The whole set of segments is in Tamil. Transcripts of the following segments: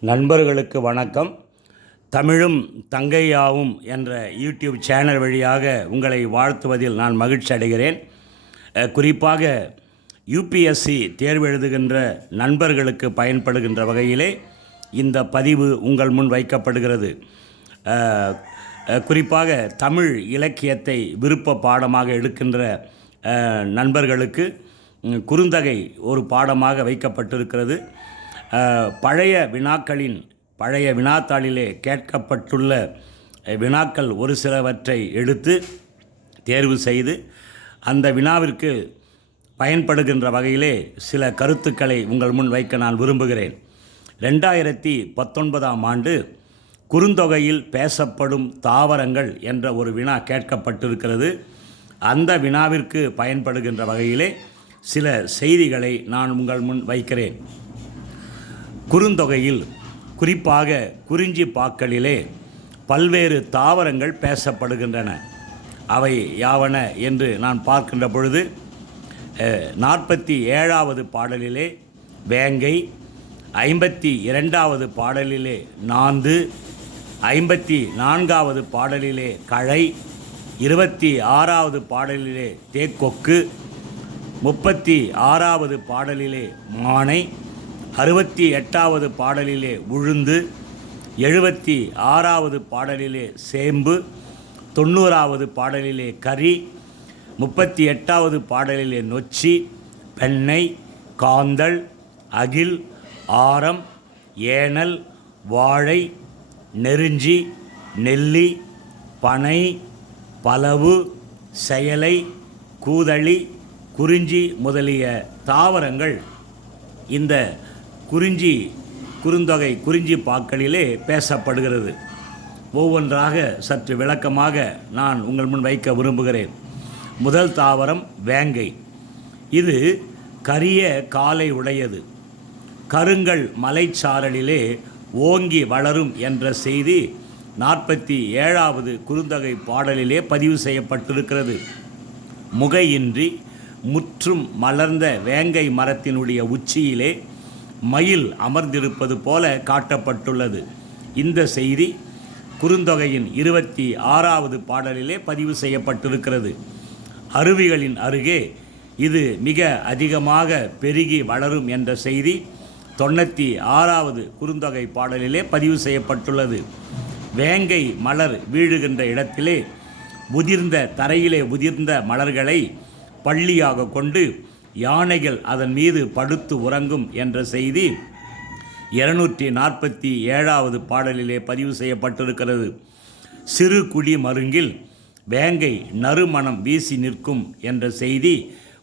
நண்பர்களுக்கு வணக்கம். தமிழும் தங்கையாவும் என்ற யூடியூப் சேனல் வழியாக உங்களை வாழ்த்துவதில் நான் மகிழ்ச்சி அடைகிறேன். குறிப்பாக யூபிஎஸ்சி தேர்வு எழுதுகின்ற நண்பர்களுக்கு பயன்படுகின்ற வகையிலே இந்த பதிவு உங்கள் முன் வைக்கப்படுகிறது. குறிப்பாக தமிழ் இலக்கியத்தை விருப்ப பாடமாக எடுக்கின்ற நண்பர்களுக்கு குறுந்தகை ஒரு பாடமாக வைக்கப்பட்டிருக்கிறது. பழைய வினாக்களின் பழைய வினாத்தாளிலே கேட்கப்பட்டுள்ள வினாக்கள் ஒரு சிலவற்றை எடுத்து தேர்வு செய்து அந்த வினாவிற்கு பயன்படுகின்ற வகையிலே சில கருத்துக்களை உங்கள் முன் வைக்க நான் விரும்புகிறேன். ரெண்டாயிரத்தி பத்தொன்பதாம் ஆண்டு குறுந்தொகையில் பேசப்படும் தாவரங்கள் என்ற ஒரு வினா கேட்கப்பட்டிருக்கிறது. அந்த வினாவிற்கு பயன்படுகின்ற வகையிலே சில செய்திகளை நான் உங்கள் முன் வைக்கிறேன். குறுந்தொகையில் குறிப்பாக குறிஞ்சி பாக்களிலே பல்வேறு தாவரங்கள் பேசப்படுகின்றன. அவை யாவன என்று நான் பார்க்கின்ற பொழுது நாற்பத்தி ஏழாவது பாடலிலே வேங்கை ஐம்பத்தி இரண்டாவது பாடலிலே நாந்து ஐம்பத்தி நான்காவது பாடலிலே களை இருபத்தி ஆறாவது பாடலிலே தேக்கொக்கு முப்பத்தி ஆறாவது பாடலிலே மானை அறுபத்தி எட்டாவது பாடலிலே உழுந்து எழுபத்தி ஆறாவது பாடலிலே சேம்பு தொண்ணூறாவது பாடலிலே கரி முப்பத்தி எட்டாவது பாடலிலே நொச்சி பெண்ணை காந்தல் அகில் ஆரம் ஏனல் வாழை நெருஞ்சி நெல்லி பனை பலவு செயலை கூதளி குறிஞ்சி முதலிய தாவரங்கள் இந்த குறிஞ்சி குறுந்தொகை குறிஞ்சி பாக்களிலே பேசப்படுகிறது. ஒவ்வொன்றாக சற்று விளக்கமாக நான் உங்கள் முன் வைக்க விரும்புகிறேன். முதல் தாவரம் வேங்கை. இது கரிய காலை உடையது. கருங்கல் மலைச்சாரலிலே ஓங்கி வளரும் என்ற செய்தி நாற்பத்தி ஏழாவது குறுந்தொகை பாடலிலே பதிவு செய்யப்பட்டிருக்கிறது. முகையின்றி முற்றும் மலர்ந்த வேங்கை மரத்தினுடைய உச்சியிலே மயில் அமர்ந்திருப்பது போல காட்டப்பட்டுள்ளது. இந்த செய்தி குறுந்தொகையின் இருபத்தி ஆறாவது பாடலிலே பதிவு செய்யப்பட்டிருக்கிறது. அருவிகளின் அருகே இது மிக அதிகமாக பெருகி வளரும் என்ற செய்தி தொண்ணூற்றி ஆறாவது குறுந்தொகை பாடலிலே பதிவு செய்யப்பட்டுள்ளது. வேங்கை மலர் வீழுகின்ற இடத்திலே உதிர்ந்த தரையிலே உதிர்ந்த மலர்களை பள்ளியாக கொண்டு யானைகள் அதன் மீது படுத்து உறங்கும் என்ற செய்தி இருநூற்றி நாற்பத்தி ஏழாவது பாடலிலே பதிவு செய்யப்பட்டிருக்கிறது. சிறு குடி மருங்கில் வேங்கை நறுமணம் வீசி நிற்கும் என்ற செய்தி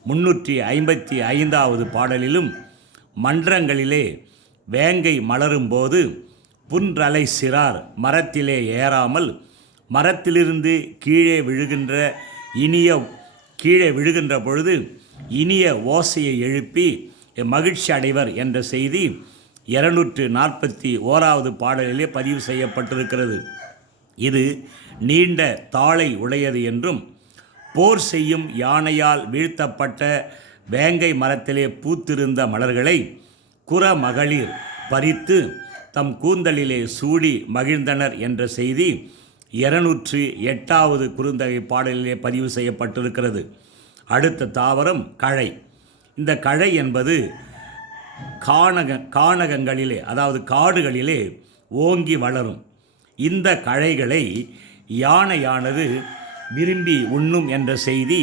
முன்னூற்றி ஐம்பத்தி ஐந்தாவது பாடலிலும் மன்றங்களிலே வேங்கை மலரும்போது புன்றலை சிறார் மரத்திலே ஏறாமல் மரத்திலிருந்து கீழே விழுகின்ற இனிய கீழே விழுகின்ற பொழுது இனிய ஓசையை எழுப்பி மகிழ்ச்சி அடைவர் என்ற செய்தி இருநூற்று நாற்பத்தி ஓராவது பாடலிலே பதிவு செய்யப்பட்டிருக்கிறது. இது நீண்ட தாளை உடையது என்றும் போர் செய்யும் யானையால் வீழ்த்தப்பட்ட வேங்கை மரத்திலே பூத்திருந்த மலர்களை குறமகளிர் பறித்து தம் கூந்தலிலே சூடி மகிழ்ந்தனர் என்ற செய்தி இருநூற்று எட்டாவது குறுந்தகை பாடலிலே பதிவு செய்யப்பட்டிருக்கிறது. அடுத்த தாவரம் கழை. இந்த கழை என்பது காணக காணகங்களிலே அதாவது காடுகளிலே ஓங்கி வளரும். இந்த கழைகளை யானையானது விரும்பி உண்ணும் என்ற செய்தி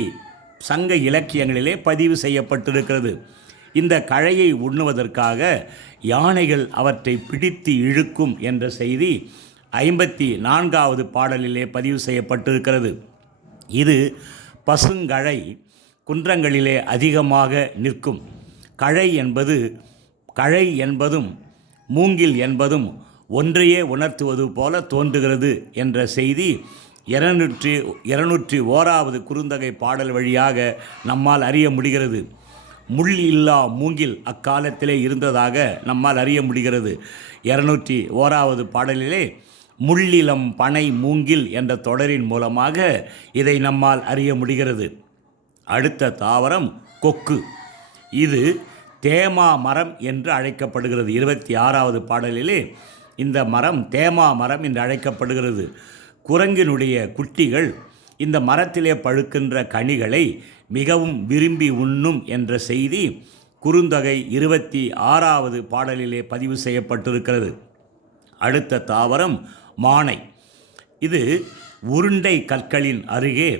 சங்க இலக்கியங்களிலே பதிவு செய்யப்பட்டிருக்கிறது. இந்த கழையை உண்ணுவதற்காக யானைகள் அவற்றை பிடித்து இழுக்கும் என்ற செய்தி ஐம்பத்தி நான்காவது பாடலிலே பதிவு செய்யப்பட்டிருக்கிறது. இது பசுங்கழை குன்றங்களிலே அதிகமாக நிற்கும். கழை என்பது கழை என்பதும் மூங்கில் என்பதும் ஒன்றையே உணர்த்துவது போல தோன்றுகிறது என்ற செய்தி இருநூற்றி இருநூற்றி ஓராவது குறுந்தகை பாடல் வழியாக நம்மால் அறிய முடிகிறது. முள் இல்லா மூங்கில் அக்காலத்திலே இருந்ததாக நம்மால் அறிய முடிகிறது. இருநூற்றி ஓராவது பாடலிலே முள்ளிலம் பனை மூங்கில் என்ற தொடரின் மூலமாக இதை நம்மால் அறிய முடிகிறது. அடுத்த தாவரம் கொக்கு. இது தேமா மரம் என்று அழைக்கப்படுகிறது. இருபத்தி ஆறாவது பாடலிலே இந்த மரம் தேமா மரம் என்று அழைக்கப்படுகிறது. குரங்கினுடைய குட்டிகள் இந்த மரத்திலே பழுக்கின்ற கனிகளை மிகவும் விரும்பி உண்ணும் என்ற செய்தி குறுந்தொகை இருபத்தி ஆறாவது பாடலிலே பதிவு செய்யப்பட்டிருக்கிறது. அடுத்த தாவரம் மானை. இது உருண்டை கற்களின் அருகே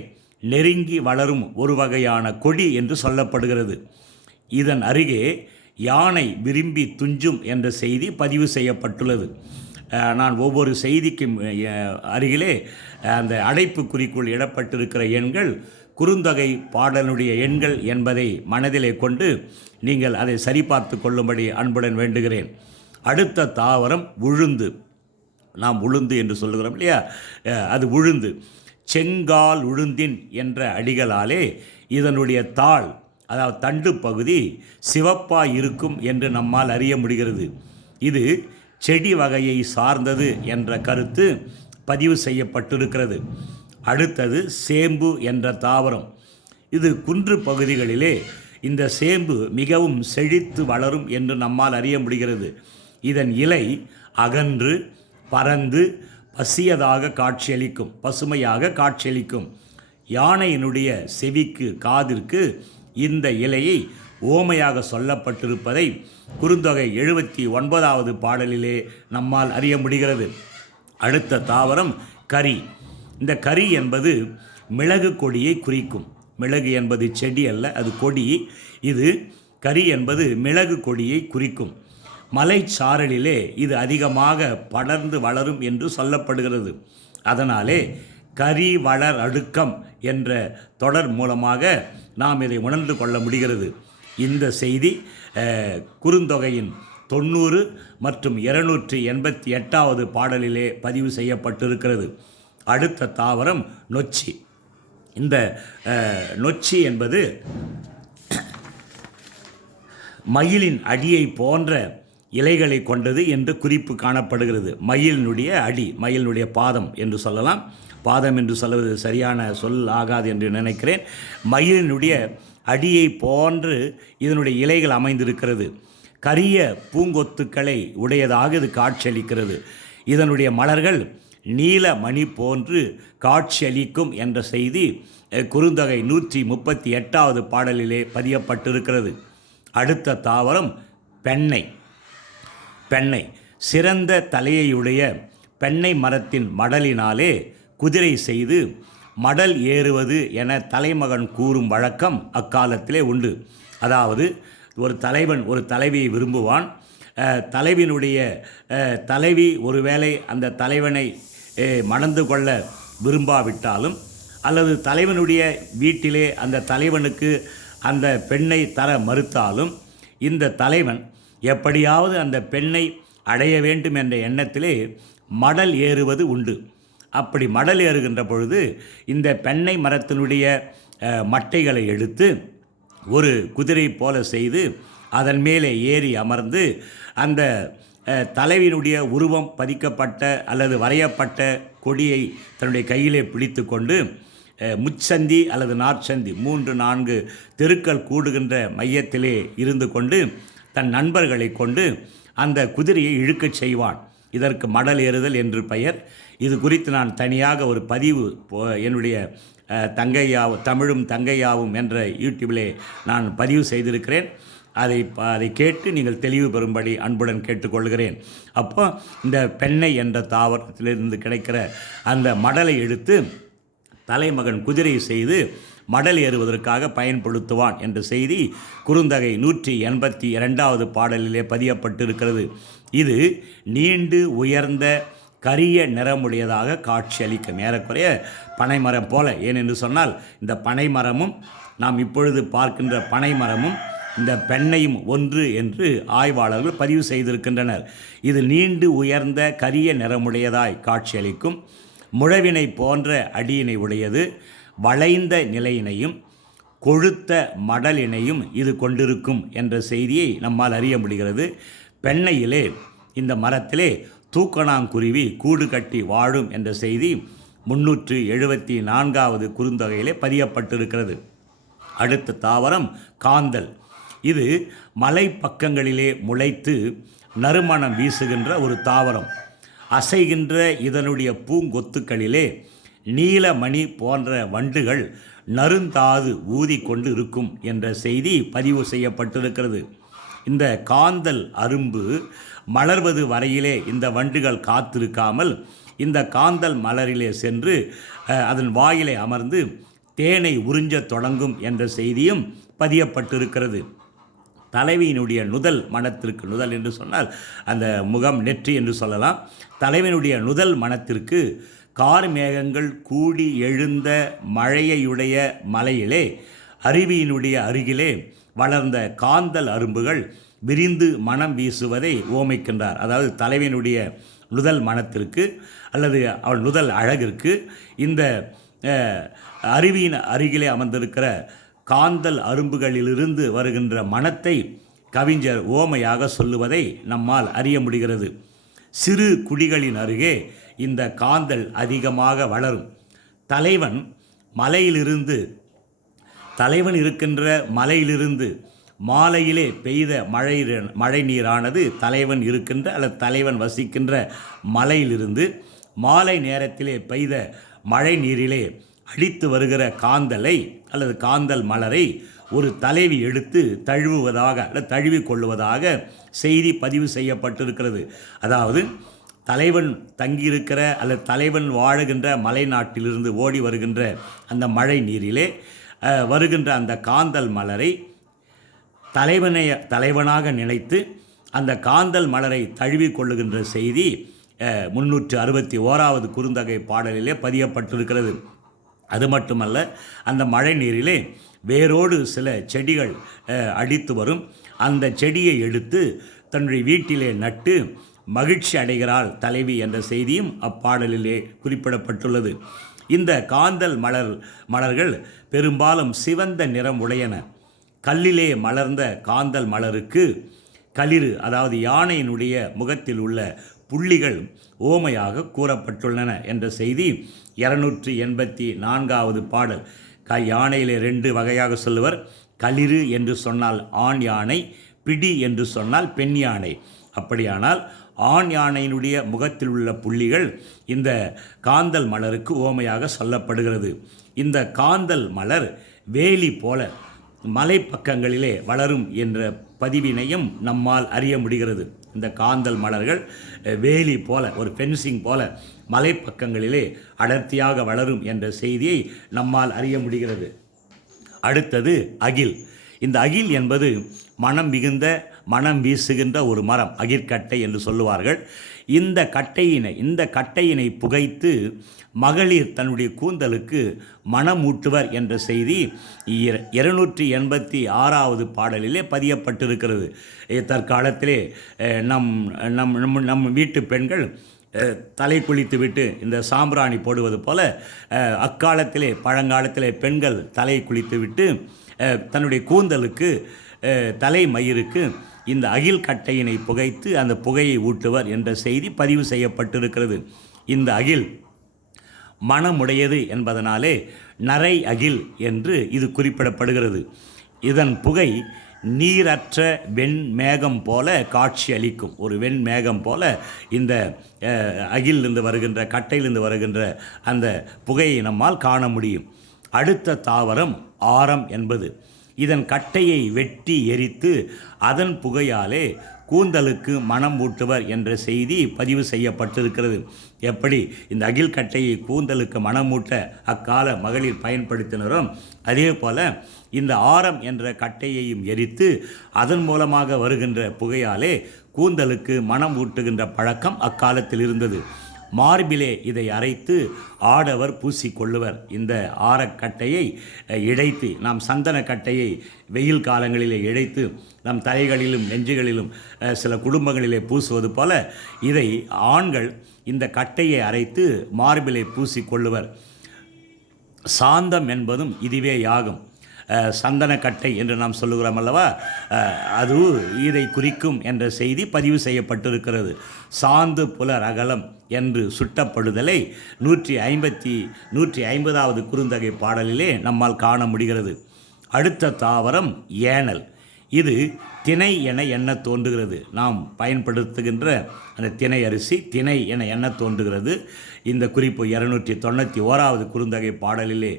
நெருங்கி வளரும் ஒரு வகையான கொடி என்று சொல்லப்படுகிறது. இதன் அருகே யானை விரும்பி துஞ்சும் என்ற செய்தி பதிவு செய்யப்பட்டுள்ளது. நான் ஒவ்வொரு செய்திக்கும் அருகிலே அந்த அடைப்பு குறிக்குள் இடப்பட்டிருக்கிற எண்கள் குறுந்தொகை பாடலுடைய எண்கள் என்பதை மனதிலே கொண்டு நீங்கள் அதை சரிபார்த்து கொள்ளும்படி அன்புடன் வேண்டுகிறேன். அடுத்த தாவரம் உழுந்து. நாம் உளுந்து என்று சொல்லுகிறோம் இல்லையா? அது உழுந்து. செங்கால் உழுந்தின் என்ற அடிகளாலே இதனுடைய தாள் அதாவது தண்டு பகுதி சிவப்பாய் இருக்கும் என்று நம்மால் அறிய முடிகிறது. இது செடி வகையை சார்ந்தது என்ற கருத்து பதிவு செய்யப்பட்டிருக்கிறது. அடுத்தது சேம்பு என்ற தாவரம். இது குன்று பகுதிகளிலே இந்த சேம்பு மிகவும் செழித்து வளரும் என்று நம்மால் அறிய முடிகிறது. இதன் இலை அகன்று பறந்து பசியதாக காட்சியளிக்கும் பசுமையாக காட்சியளிக்கும். யானையினுடைய செவிக்கு காதிற்கு இந்த இலையை ஓமையாக சொல்லப்பட்டிருப்பதை குறுந்தொகை எழுபத்தி ஒன்பதாவது பாடலிலே நம்மால் அறிய முடிகிறது. அடுத்த தாவரம் கரி இந்த கரி என்பது மிளகு கொடியை குறிக்கும். மிளகு என்பது செடி அல்ல அது கொடி. இது கரி என்பது மிளகு கொடியை குறிக்கும். மலைச்சாரலிலே இது அதிகமாக படர்ந்து வளரும் என்று சொல்லப்படுகிறது. அதனாலே கரி வளர் அடுக்கம் என்ற தொடர் மூலமாக நாம் இதை உணர்ந்து கொள்ள முடிகிறது. இந்த செய்தி குறுந்தொகையின் தொண்ணூறு மற்றும் இருநூற்றி எண்பத்தி எட்டாவது பாடலிலே பதிவு செய்யப்பட்டிருக்கிறது. அடுத்த தாவரம் நொச்சி. இந்த நொச்சி என்பது மயிலின் அடியை போன்ற இலைகளை கொண்டது என்று குறிப்பு காணப்படுகிறது. மயிலினுடைய அடி மயிலினுடைய பாதம் என்று சொல்லலாம். பாதம் என்று சொல்வது சரியான சொல் ஆகாது என்று நினைக்கிறேன். மயிலினுடைய அடியை போன்று இதனுடைய இலைகள் அமைந்திருக்கிறது. கரிய பூங்கொத்துக்களை உடையதாக இது காட்சியளிக்கிறது. இதனுடைய மலர்கள் நீல மணி போன்று காட்சியளிக்கும் என்ற செய்தி அஹ், குறுந்தொகை நூற்றி முப்பத்தி எட்டாவது பாடலிலே பதியப்பட்டிருக்கிறது. அடுத்த தாவரம் பெண்ணை. பெண்ணை. சிறந்த தலையையுடைய பெண்ணை மரத்தின் மடலினாலே குதிரை செய்து மடல் ஏறுவது என தலைமகன் கூறும் வழக்கம் அக்காலத்திலே உண்டு. அதாவது ஒரு தலைவன் ஒரு தலைவியை விரும்புவான். தலைவினுடைய தலைவி ஒருவேளை அந்த தலைவனை மணந்து கொள்ள விரும்பாவிட்டாலும் அல்லது தலைவனுடைய வீட்டிலே அந்த தலைவனுக்கு அந்த பெண்ணை தர மறுத்தாலும் இந்த தலைவன் எப்படியாவது அந்த பெண்ணை அடைய வேண்டும் என்ற எண்ணத்திலே மடல் ஏறுவது உண்டு. அப்படி மடல் ஏறுகின்ற பொழுது இந்த பெண்ணை மரத்தினுடைய மட்டைகளை எடுத்து ஒரு குதிரை போல செய்து அதன் மேலே ஏறி அமர்ந்து அந்த தலைவினுடைய தலைவியினுடைய உருவம் பதிக்கப்பட்ட அல்லது வரையப்பட்ட கொடியை தன்னுடைய கையிலே பிடித்து கொண்டு முச்சந்தி அல்லது நாற்சந்தி மூன்று நான்கு தெருக்கள் கூடுகின்ற மையத்திலே இருந்து கொண்டு தன் நண்பர்களை கொண்டு அந்த குதிரையை இழுக்கச் செய்வான். இதற்கு மடல் ஏறுதல் என்று பெயர். இது குறித்து நான் தனியாக ஒரு பதிவு போ- என்னுடைய அஹ், தங்கையாவும் தமிழும் தங்கையாவும் என்ற யூடியூபிலே நான் பதிவு செய்திருக்கிறேன். அதை ப- அதை கேட்டு நீங்கள் தெளிவு பெறும்படி அன்புடன் கேட்டுக்கொள்கிறேன். அப்போ இந்த பெண்ணை என்ற தாவரத்திலிருந்து கிடைக்கிற அந்த மடலை எடுத்து தலைமகன் குதிரை செய்து மடல் ஏறுவதற்காக பயன்படுத்துவான் என்ற செய்தி குறுந்தகை நூற்றி எண்பத்தி இரண்டாவது பாடலிலே பதியப்பட்டிருக்கிறது. இது நீண்டு உயர்ந்த கரிய நிறமுடையதாக காட்சியளிக்கும். ஏறக்குறைய பனைமரம் போல. ஏனென்று சொன்னால் இந்த பனைமரமும் நாம் இப்பொழுது பார்க்கின்ற பனைமரமும் இந்த பெண்ணையும் ஒன்று என்று ஆய்வாளர்கள் பதிவு செய்திருக்கின்றனர். இது நீண்டு உயர்ந்த கரிய நிறமுடையதாய் காட்சியளிக்கும். முழவினை போன்ற அடியினை உடையது. வளைந்த நிலையினையும் கொழுத்த மடலினையும் இது கொண்டிருக்கும் என்ற செய்தியை நம்மால் அறிய முடிகிறது. பெண்ணையிலே இந்த மரத்திலே தூக்கணாங்குருவி கூடு கட்டி வாழும் என்ற செய்தி முன்னூற்று எழுபத்தி நான்காவது குறுந்தொகையிலே பதியப்பட்டிருக்கிறது. அடுத்த தாவரம் காந்தல். இது மலை பக்கங்களிலே முளைத்து நறுமணம் வீசுகின்ற ஒரு தாவரம். அசைகின்ற இதனுடைய பூங்கொத்துக்களிலே நீலமணி போன்ற வண்டுகள் நறுந்தாது ஊதி கொண்டு இருக்கும் என்ற செய்தி பதிவு செய்யப்பட்டிருக்கிறது. இந்த காந்தல் அரும்பு மலர்வது வரையிலே இந்த வண்டுகள் காத்திருக்காமல் இந்த காந்தல் மலரிலே சென்று அதன் வாயிலே அமர்ந்து தேனை உறிஞ்சத் தொடங்கும் என்ற செய்தியும் பதியப்பட்டிருக்கிறது. தலைவியினுடைய நுதல் மனத்திற்கு நுதல் என்று சொன்னால் அந்த முகம் நெற்றி என்று சொல்லலாம். தலைவனுடைய நுதல் மனத்திற்கு கார் மேகங்கள் கூடி எழுந்த மழையையுடைய மலையிலே அருவியினுடைய அருகிலே வளர்ந்த காந்தல் அரும்புகள் விரிந்து மனம் வீசுவதை ஓமைக்கின்றார் அதாவது தலைவனுடைய நுதல் மனத்திற்கு அல்லது அவள் நுதல் அழகிற்கு இந்த அருவியின் அருகிலே அமர்ந்திருக்கிற காந்தல் அரும்புகளிலிருந்து வருகின்ற மனத்தை கவிஞர் ஓமையாக சொல்லுவதை நம்மால் அறிய முடிகிறது. சிறு குடிகளின் அருகே இந்த காந்தல் அதிகமாக வளரும். தலைவன் மலையிலிருந்து தலைவன் இருக்கின்ற மலையிலிருந்து மாலையிலே பெய்த மழை மழை நீரானது தலைவன் இருக்கின்ற அல்லது தலைவன் வசிக்கின்ற மலையிலிருந்து மாலை நேரத்திலே பெய்த மழை நீரிலே அடித்து வருகிற காந்தலை அல்லது காந்தல் மலரை ஒரு தலைவி எடுத்து தழுவுவதாக அல்லது தழுவி கொள்வதாக செய்தி பதிவு செய்யப்பட்டிருக்கிறது. அதாவது தலைவன் தங்கியிருக்கிற அல்லது தலைவன் வாழுகின்ற மலை நாட்டிலிருந்து ஓடி வருகின்ற அந்த மழை நீரிலே வருகின்ற அந்த காந்தல் மலரை தலைவனை தலைவனாக நினைத்து அந்த காந்தல் மலரை தழுவி கொள்ளுகின்ற செய்தி முன்னூற்று அறுபத்தி ஓராவது குறுந்தகை பாடலிலே பதியப்பட்டிருக்கிறது. அது மட்டுமல்ல அந்த மழை நீரிலே வேரோடு சில செடிகள் அடித்து வரும். அந்த செடியை எடுத்து தன்னுடைய வீட்டிலே நட்டு மகிழ்ச்சி அடைகிறாள் தலைவி என்ற செய்தியும் அப்பாடலிலே குறிப்பிடப்பட்டுள்ளது. இந்த காந்தல் மலர் மலர்கள் பெரும்பாலும் சிவந்த நிறம் உடையன. கல்லிலே மலர்ந்த காந்தல் மலருக்கு களிறு அதாவது யானையினுடைய முகத்தில் உள்ள புள்ளிகள் ஓமையாக கூறப்பட்டுள்ளன என்ற செய்தி இருநூற்றி எண்பத்தி நான்காவது பாடல். க யானையிலே ரெண்டு வகையாக சொல்லுவர். களிறு என்று சொன்னால் ஆண் யானை பிடி என்று சொன்னால் பெண் யானை. அப்படியானால் ஆண் யானையினுடைய முகத்தில் உள்ள புள்ளிகள் இந்த காந்தல் மலருக்கு ஓமையாக சொல்லப்படுகிறது. இந்த காந்தல் மலர் வேலி போல மலைப்பக்கங்களிலே வளரும் என்ற பதிவினையும் நம்மால் அறிய முடிகிறது. இந்த காந்தல் மலர்கள் வேலி போல ஒரு ஃபென்சிங் போல மலைப்பக்கங்களிலே அடர்த்தியாக வளரும் என்ற செய்தியை நம்மால் அறிய முடிகிறது. அடுத்தது அகில். இந்த அகில் என்பது மனம் மிகுந்த மனம் வீசுகின்ற ஒரு மரம் அகிர்கட்டை என்று சொல்லுவார்கள். இந்த கட்டையினை இந்த கட்டையினை புகைத்து மகளிர் தன்னுடைய கூந்தலுக்கு மணமூட்டுவர் என்ற செய்தி இர- இருநூற்றி எண்பத்தி ஆறாவது பாடலிலே பதியப்பட்டிருக்கிறது. தற்காலத்திலே நம் நம் நம் நம் வீட்டு பெண்கள் தலை குளித்து விட்டு இந்த சாம்பிராணி போடுவது போல அக்காலத்திலே பழங்காலத்திலே பெண்கள் தலை குளித்து விட்டு தன்னுடைய கூந்தலுக்கு தலை மயிருக்கு இந்த அகில் கட்டையினை புகைத்து அந்த புகையை ஊட்டுவர் என்ற செய்தி பதிவு செய்யப்பட்டிருக்கிறது. இந்த அகில் மனமுடையது என்பதனாலே நரை அகில் என்று இது குறிப்பிடப்படுகிறது. இதன் புகை நீரற்ற வெண்மேகம் போல காட்சி அளிக்கும். ஒரு வெண்மேகம் போல இந்த அகிலிருந்து வருகின்ற கட்டையிலிருந்து வருகின்ற அந்த புகையை நம்மால் காண முடியும். அடுத்த தாவரம் ஆரம் என்பது. இதன் கட்டையை வெட்டி எரித்து அதன் புகையாலே கூந்தலுக்கு மனம் ஊட்டுவர் என்ற செய்தி பதிவு செய்யப்பட்டிருக்கிறது. எப்படி? இந்த அகில் கட்டையை கூந்தலுக்கு மணமூட்ட அக்கால மகளிர் பயன்படுத்தினரோ அதே போல இந்த ஆரம் என்ற கட்டையையும் எரித்து அதன் மூலமாக வருகின்ற புகையாலே கூந்தலுக்கு மனம் ஊட்டுகின்ற பழக்கம் அக்காலத்தில் இருந்தது. மார்பிலே இதை அரைத்து ஆடவர் பூசிக்கொள்ளுவர். இந்த ஆரக்கட்டையை இழைத்து நாம் சந்தன கட்டையை வெயில் காலங்களிலே இழைத்து நம் தலைகளிலும் நெஞ்சுகளிலும் சில குடும்பங்களிலே பூசுவது போல இதை ஆண்கள் இந்த கட்டையை அரைத்து மார்பிலே பூசிக்கொள்ளுவர். சாந்தம் என்பதும் இதுவே யாகும் சந்தனக்கட்டை என்று நாம் சொல்லுகிறோம் அல்லவா? அது இதை குறிக்கும் என்ற செய்தி பதிவு செய்யப்பட்டிருக்கிறது. சாந்து புலர் அகலம் என்று சுட்டப்படுதலை நூற்றி ஐம்பத்தி நூற்றி ஐம்பதாவது குறுந்தகை பாடலிலே நம்மால் காண முடிகிறது. அடுத்த தாவரம் ஏனல். இது திணை என எண்ண தோன்றுகிறது. நாம் பயன்படுத்துகின்ற அந்த திணை அரிசி திணை என எண்ண தோன்றுகிறது. இந்த குறிப்பு இரநூற்றி தொண்ணூற்றி ஓராவது குறுந்தகை பாடலிலே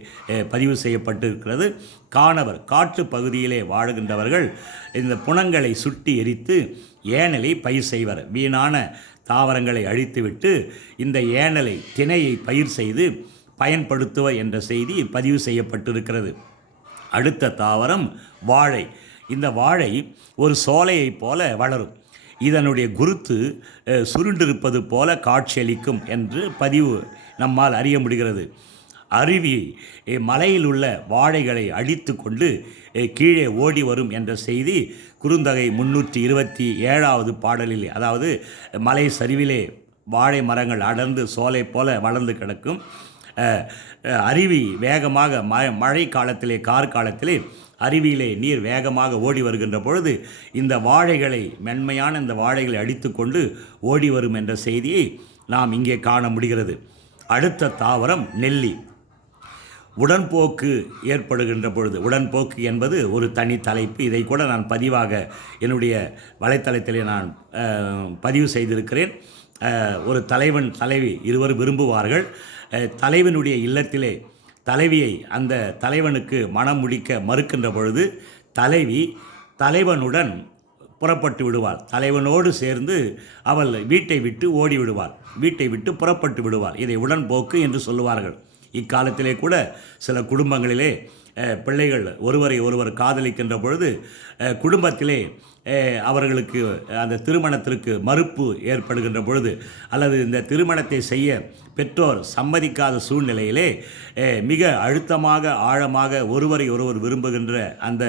பதிவு செய்யப்பட்டிருக்கிறது. காணவர் காட்டு பகுதியிலே வாழுகின்றவர்கள் இந்த புணங்களை சுட்டி எரித்து ஏனலை பயிர் செய்வர். வீணான தாவரங்களை அழித்துவிட்டு இந்த ஏனலை திணையை பயிர் செய்து பயன்படுத்துவர் என்ற செய்தி பதிவு செய்யப்பட்டிருக்கிறது. அடுத்த தாவரம் வாழை. இந்த வாழை ஒரு சோலையைப் போல வளரும். இதனுடைய குருத்து சுருண்டிருப்பது போல காட்சியளிக்கும் என்று பதிவு நம்மால் அறிய முடிகிறது. அருவி மலையில் உள்ள வாழைகளை அழித்து கொண்டு கீழே ஓடி வரும் என்ற செய்தி குறுந்தகை முன்னூற்றி இருபத்தி ஏழாவது பாடலில் அதாவது மலை சரிவிலே வாழை மரங்கள் அடர்ந்து சோலை போல வளர்ந்து கிடக்கும். அருவி வேகமாக ம மழை காலத்திலே கார் காலத்திலே அருவியிலே நீர் வேகமாக ஓடி வருகின்ற பொழுது இந்த வாழைகளை மென்மையான இந்த வாழைகளை அடித்துக்கொண்டு ஓடி வரும் என்ற செய்தியை நாம் இங்கே காண முடிகிறது. அடுத்த தாவரம் நெல்லி. உடன்போக்கு ஏற்படுகின்ற பொழுது உடன்போக்கு என்பது ஒரு தனி தலைப்பு. இதை கூட நான் பதிவாக என்னுடைய வலைத்தளத்திலே நான் பதிவு செய்திருக்கிறேன். ஒரு தலைவன் தலைவி இருவர் விரும்புவார்கள். தலைவனுடைய இல்லத்திலே தலைவியை அந்த தலைவனுக்கு மனம் முடிக்க மறுக்கின்ற பொழுது தலைவி தலைவனுடன் புறப்பட்டு விடுவாள். தலைவனோடு சேர்ந்து அவள் வீட்டை விட்டு ஓடி விடுவாள். வீட்டை விட்டு புறப்பட்டு விடுவாள். இதை உடன்போக்கு என்று சொல்லுவார்கள். இக்காலத்திலே கூட சில குடும்பங்களிலே பிள்ளைகள் ஒருவரை ஒருவர் காதலிக்கின்ற பொழுது குடும்பத்திலே அவர்களுக்கு அந்த திருமணத்திற்கு மறுப்பு ஏற்படுகின்ற பொழுது அல்லது இந்த திருமணத்தை செய்ய பெற்றோர் சம்மதிக்காத சூழ்நிலையிலே மிக அழுத்தமாக ஆழமாக ஒருவரை ஒருவர் விரும்புகின்ற அந்த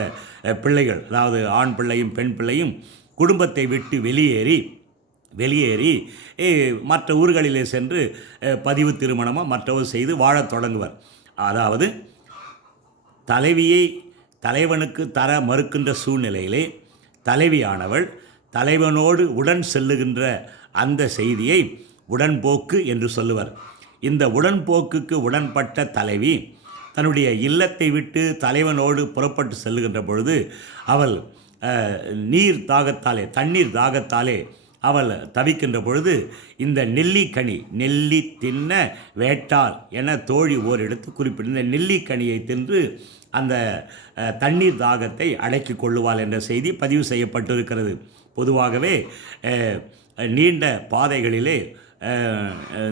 பிள்ளைகள் அதாவது ஆண் பிள்ளையும் பெண் பிள்ளையும் குடும்பத்தை விட்டு வெளியேறி வெளியேறி ஏ, மற்ற ஊர்களிலே சென்று பதிவு திருமணமாக மற்றவர் செய்து வாழத் தொடங்குவர். அதாவது தலைவியை தலைவனுக்கு தர மறுக்கின்ற சூழ்நிலையிலே தலைவியானவள் தலைவனோடு உடன் செல்லுகின்ற அந்த செய்தியை உடன்போக்கு என்று சொல்லுவர். இந்த உடன்போக்குக்கு உடன்பட்ட தலைவி தன்னுடைய இல்லத்தை விட்டு தலைவனோடு புறப்பட்டு செல்லுகின்ற பொழுது அவள் நீர் தாகத்தாலே தண்ணீர் தாகத்தாலே அவள் தவிக்கின்ற பொழுது இந்த நெல்லிக்கனி நெல்லி தின்ன வேட்டால் என தோழி ஓரெடுத்து குறிப்பிட்ட இந்த நெல்லிக்கனியை தின்று அந்த தண்ணீர் தாகத்தை அடக்கிக் கொள்ளுவாள் என்ற செய்தி பதிவு செய்யப்பட்டிருக்கிறது. பொதுவாகவே நீண்ட பாதைகளிலே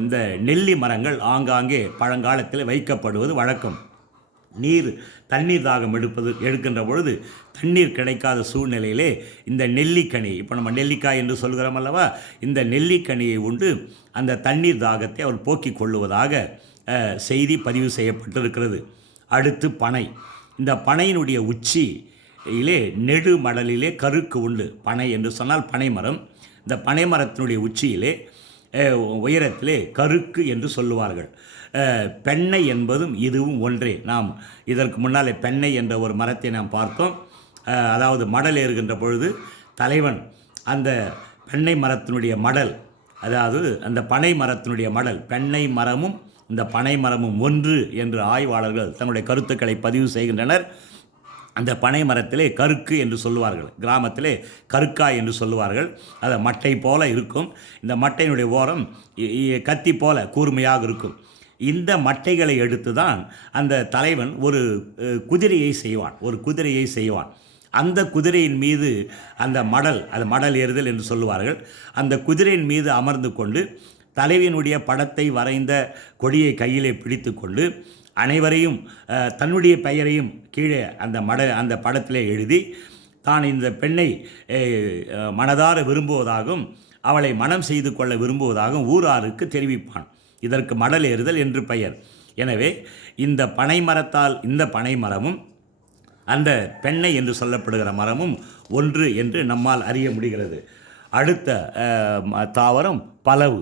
இந்த நெல்லி மரங்கள் ஆங்காங்கே பழங்காலத்தில் வைக்கப்படுவது வழக்கம். நீர் தண்ணீர் தாகம் எடுப்பது எடுக்கின்ற பொழுது தண்ணீர் கிடைக்காத சூழ்நிலையிலே இந்த நெல்லிக்கனி இப்போ நம்ம நெல்லிக்காய் என்று சொல்கிறோம் அல்லவா இந்த நெல்லிக்கனியை உண்டு அந்த தண்ணீர் தாகத்தை அவர் போக்கிக் கொள்ளுவதாக செய்தி பதிவு செய்யப்பட்டிருக்கிறது. அடுத்து பனை. இந்த பனையினுடைய உச்சியிலே நெடு மடலிலே கருக்கு உண்டு. பனை என்று சொன்னால் பனைமரம். இந்த பனை மரத்தினுடைய உச்சியிலே உயரத்திலே கருக்கு என்று சொல்லுவார்கள். பெண்ணை என்பதும் இதுவும் ஒன்றே. நாம் இதற்கு முன்னாலே பெண்ணை என்ற ஒரு மரத்தை நாம் பார்த்தோம். அதாவது மடல் ஏறுகின்ற பொழுது தலைவன் அந்த பெண்ணை மரத்தினுடைய மடல் அதாவது அந்த பனை மரத்தினுடைய மடல் பெண்ணை மரமும் இந்த பனை மரமும் ஒன்று என்று ஆய்வாளர்கள் தங்களுடைய கருத்துக்களை பதிவு செய்கின்றனர். அந்த பனை மரத்திலே கருக்கு என்று சொல்லுவார்கள். கிராமத்திலே கருக்காய் என்று சொல்லுவார்கள். அது மட்டை போல இருக்கும். இந்த மட்டையினுடைய ஓரம் கத்தி போல கூர்மையாக இருக்கும். இந்த மட்டைகளை எடுத்து தான் அந்த தலைவன் ஒரு குதிரையை செய்வான். ஒரு குதிரையை செய்வான். அந்த குதிரையின் மீது அந்த மடல் அது மடல் ஏறுதல் என்று சொல்லுவார்கள். அந்த குதிரையின் மீது அமர்ந்து கொண்டு தலைவியினுடைய படத்தை வரைந்த கொடியை கையிலே பிடித்து கொண்டு அனைவரையும் தன்னுடைய பெயரையும் கீழே அந்த மட அந்த படத்திலே எழுதி தான் இந்த பெண்ணை மனதார விரும்புவதாகவும் அவளை மனம் செய்து கொள்ள விரும்புவதாகவும் ஊராருக்கு தெரிவிப்பான். இதற்கு மடல் ஏறுதல் என்று பெயர். எனவே இந்த பனை மரத்தால் இந்த பனை மரமும் அந்த பெண்ணை என்று சொல்லப்படுகிற மரமும் ஒன்று என்று நம்மால் அறிய முடிகிறது. அடுத்த ம- தாவரம் பலவு.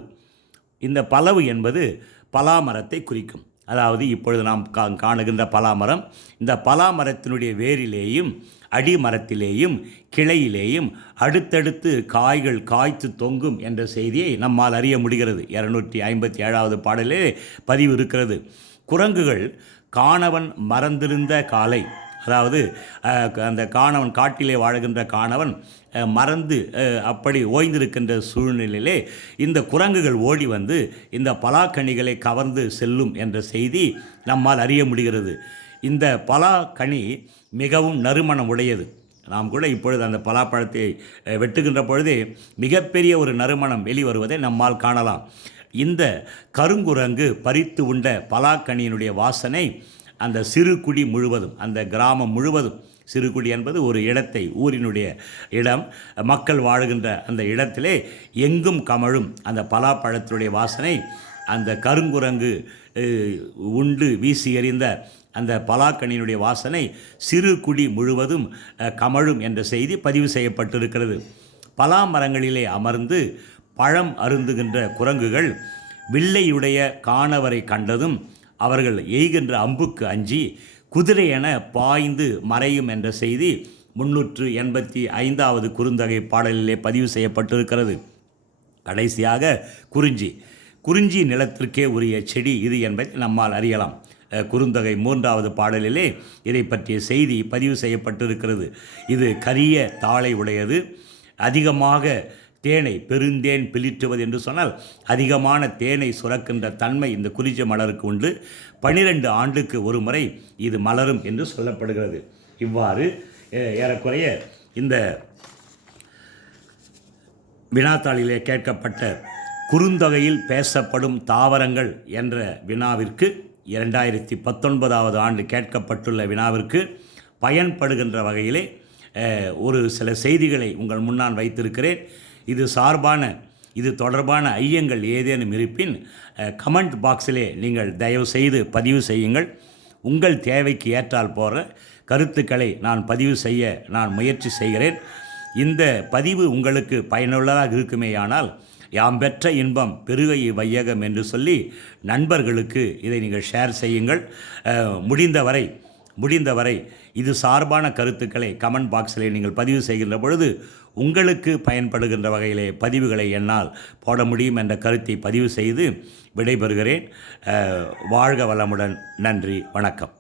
இந்த பலவு என்பது பலாமரத்தை குறிக்கும். அதாவது இப்பொழுது நாம் கா காணுகின்ற பலாமரம் இந்த பலாமரத்தினுடைய வேரிலேயும் அடிமரத்திலேயும் கிளையிலேயும் அடுத்தடுத்து காய்கள் காய்த்து தொங்கும் என்ற செய்தியை நம்மால் அறிய முடிகிறது. இரநூற்றி ஐம்பத்தி ஏழாவது பாடலே பதிவு இருக்கிறது. குரங்குகள் காணவன் மறந்திருந்த காலை. அதாவது அந்த காணவன் காட்டிலே வாழ்கின்ற காணவன் மறந்து அப்படி ஓய்ந்திருக்கின்ற சூழ்நிலையிலே இந்த குரங்குகள் ஓடி வந்து இந்த பலாக்கனிகளை கவர்ந்து செல்லும் என்ற செய்தி நம்மால் அறிய முடிகிறது. இந்த பலாக்கனி மிகவும் நறுமணம் உடையது. நாம் கூட இப்பொழுது அந்த பலாப்பழத்தை வெட்டுகின்ற பொழுதே மிகப்பெரிய ஒரு நறுமணம் வெளிவருவதை நம்மால் காணலாம். இந்த கருங்குரங்கு பறித்து உண்ட பலாக்கனியினுடைய வாசனை அந்த சிறு குடி முழுவதும் அந்த கிராமம் முழுவதும் சிறுகுடி என்பது ஒரு இடத்தை ஊரினுடைய இடம் மக்கள் வாழுகின்ற அந்த இடத்திலே எங்கும் கமழும் அந்த பலாப்பழத்தினுடைய வாசனை அந்த கருங்குரங்கு உண்டு வீசி எறிந்த அந்த பலாக்கனியினுடைய வாசனை சிறு குடி முழுவதும் கமழும் என்ற செய்தி பதிவு செய்யப்பட்டிருக்கிறது. பலா மரங்களிலே அமர்ந்து பழம் அருந்துகின்ற குரங்குகள் வில்லையுடைய காணவரை கண்டதும் அவர்கள் எய்கின்ற அம்புக்கு அஞ்சி குதிரை என பாய்ந்து மறையும் என்ற செய்தி முன்னூற்று எண்பத்தி ஐந்தாவது குறுந்தகை பாடலிலே பதிவு செய்யப்பட்டிருக்கிறது. கடைசியாக குறிஞ்சி. குறிஞ்சி நிலத்திற்கே உரிய செடி இது என்பதை நம்மால் அறியலாம். குறுந்தொகை மூன்றாவது பாடலிலே இதை பற்றிய செய்தி பதிவு செய்யப்பட்டிருக்கிறது. இது கரிய தாளை உடையது. அதிகமாக தேனை பெருந்தேன் பிலிற்றுவது என்று சொன்னால் அதிகமான தேனை சுரக்கின்ற தன்மை இந்த குறிஞ்சி மலருக்கு உண்டு. பனிரெண்டு ஆண்டுக்கு ஒரு முறை இது மலரும் என்று சொல்லப்படுகிறது. இவ்வாறு ஏறக்குறைய இந்த வினாத்தாளிலே கேட்கப்பட்ட குறுந்தொகையில் பேசப்படும் தாவரங்கள் என்ற வினாவிற்கு இரண்டாயிரத்தி பத்தொன்பதாவது ஆண்டு கேட்கப்பட்டுள்ள வினாவிற்கு பயன்படுகின்ற வகையிலே ஒரு சில செய்திகளை உங்கள் முன்னால் வைத்திருக்கிறேன். இது சார்பான இது தொடர்பான ஐயங்கள் ஏதேனும் இருப்பின் கமெண்ட் பாக்ஸிலே நீங்கள் தயவு செய்து பதிவு செய்யுங்கள். உங்கள் தேவைக்கு ஏற்றால் போகிற கருத்துக்களை நான் பதிவு செய்ய நான் முயற்சி செய்கிறேன். இந்த பதிவு உங்களுக்கு பயனுள்ளதாக இருக்குமேயானால் யாம் பெற்ற இன்பம் பெருகை வையகம் என்று சொல்லி நண்பர்களுக்கு இதை நீங்கள் ஷேர் செய்யுங்கள். முடிந்தவரை முடிந்தவரை இது சார்பான கருத்துக்களை கமெண்ட் பாக்ஸில் நீங்கள் பதிவு செய்கின்ற பொழுது உங்களுக்கு பயன்படுகின்ற வகையிலே பதிவுகளை என்னால் போட முடியும் என்ற கருத்தை பதிவு செய்து விடைபெறுகிறேன். வாழ்க வளமுடன். நன்றி. வணக்கம்.